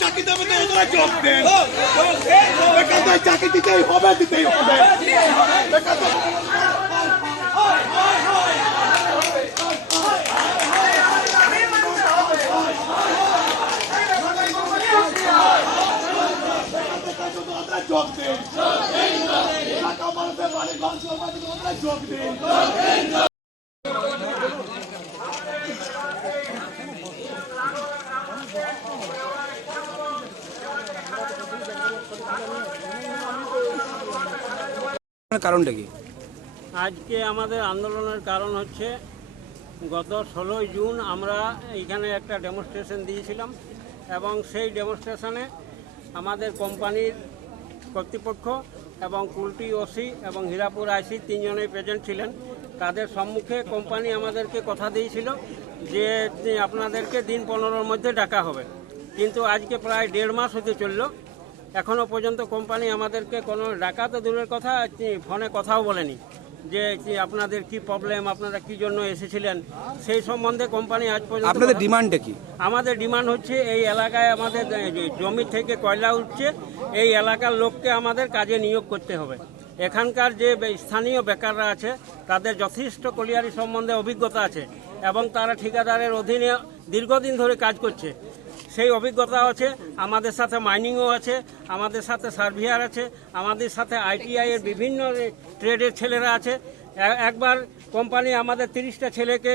চাকরি দেবে যোগ দেন, বেকারদের চাকরি দিতেই হবে, দিতেই হবে। যোগ দিন, ঢাকা মানুষের বাড়ি গঞ্জ যোগ দিন। কারণটা কি? আজকে আমাদের আন্দোলনের কারণ হচ্ছে গত 16 জুন আমরা এখানে একটা ডেমনস্ট্রেশন দিয়েছিলাম এবং সেই ডেমনস্ট্রেশনে আমাদের কোম্পানির কর্তৃপক্ষ এবং কুলটি ওসি এবং হীরাপুর আইসি তিনজনেই প্রেজেন্ট ছিলেন। তাদের সম্মুখে কোম্পানি আমাদেরকে কথা দিয়েছিল যে আপনাদেরকে দিন 15-র মধ্যে ডাকা হবে, কিন্তু আজকে প্রায় 1.5 মাস হতে চলল, এখনও পর্যন্ত কোম্পানি আমাদেরকে কোনো ডাকা তো দূরের কথা, ফোনে কথাও বলেনি যে আপনাদের কি প্রবলেম, আপনারা কি জন্য এসেছিলেন সেই সম্বন্ধে কোম্পানি আজ পর্যন্ত। আপনাদের ডিমান্ডটা কি? আমাদের ডিমান্ড হচ্ছে এই এলাকায় আমাদের জমি থেকে কয়লা উঠছে, এই এলাকার লোককে আমাদের কাজে নিয়োগ করতে হবে। এখানকার যে স্থানীয় বেকাররা আছে তাদের যথেষ্ট কলিয়ারি সম্বন্ধে অভিজ্ঞতা আছে এবং তারা ঠিকাদারের অধীনে দীর্ঘদিন ধরে কাজ করছে, সেই অভিজ্ঞতা আছে। আমাদের সাথে মাইনিংও আছে, আমাদের সাথে সার্ভিয়ার আছে, আমাদের সাথে ITI এর বিভিন্ন ট্রেডের ছেলেরা আছে। একবার কোম্পানি আমাদের 30টা ছেলেকে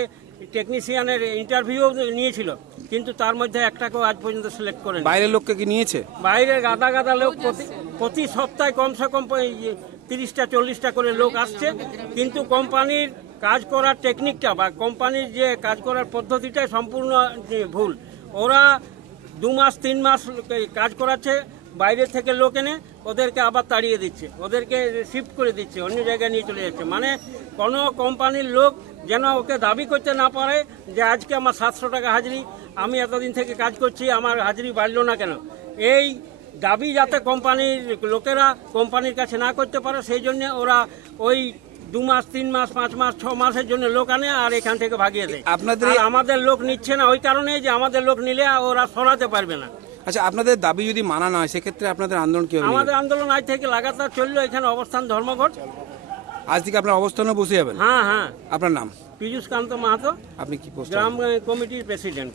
টেকনিশিয়ানের ইন্টারভিউ নিয়েছিল, কিন্তু তার মধ্যে একটাকেও আজ পর্যন্ত সিলেক্ট করেনি। বাইরের লোককে কি নিয়েছে? বাইরের গাদা গাদা লোক প্রতি সপ্তাহে কমসে কম 30টা 40টা করে লোক আসছে, কিন্তু কোম্পানির কাজ করার টেকনিকটা বা কোম্পানির যে কাজ করার পদ্ধতিটা সম্পূর্ণ ভুল। ওরা 2 মাস 3 মাস কাজ করাচ্ছে, বাইরে থেকে লোক এনে ওদেরকে আবার তাড়িয়ে দিচ্ছে, ওদেরকে শিফট করে দিচ্ছে, অন্য জায়গায় নিয়ে চলে যাচ্ছে। মানে কোনো কোম্পানির লোক যেন ওকে দাবি করতে না পারে যে আজকে আমার 700 টাকা হাজিরি, আমি এতদিন থেকে কাজ করছি, আমার হাজিরি বাড়লো না কেন। এই দাবি যাতে কোম্পানির লোকেরা কোম্পানির কাছে না করতে পারে, সেই জন্য ওরা ওই 2 মাস 3 মাস 5 মাস 6 মাসের জন্য লোক আনে আর এখান থেকে ভাগিয়ে দেয়। আমাদের লোক নিচ্ছে না ওই কারণে যে আমাদের লোক নিলে ওরা সরাতে পারবে না। আচ্ছা, আপনাদের দাবি যদি মানা না হয় সেক্ষেত্রে আপনাদের আন্দোলন কি হবে? আমাদের আন্দোলন আজ থেকে লাগাতার চললো, এখানে অবস্থান ধর্মঘট। আজ থেকে আপনার অবস্থানে বসে যাবেন? হ্যাঁ হ্যাঁ। আপনার নাম? পীযূষ কান্ত মাহাতো, আপনি কি পোস্ট? গ্রাম কমিটির প্রেসিডেন্ট।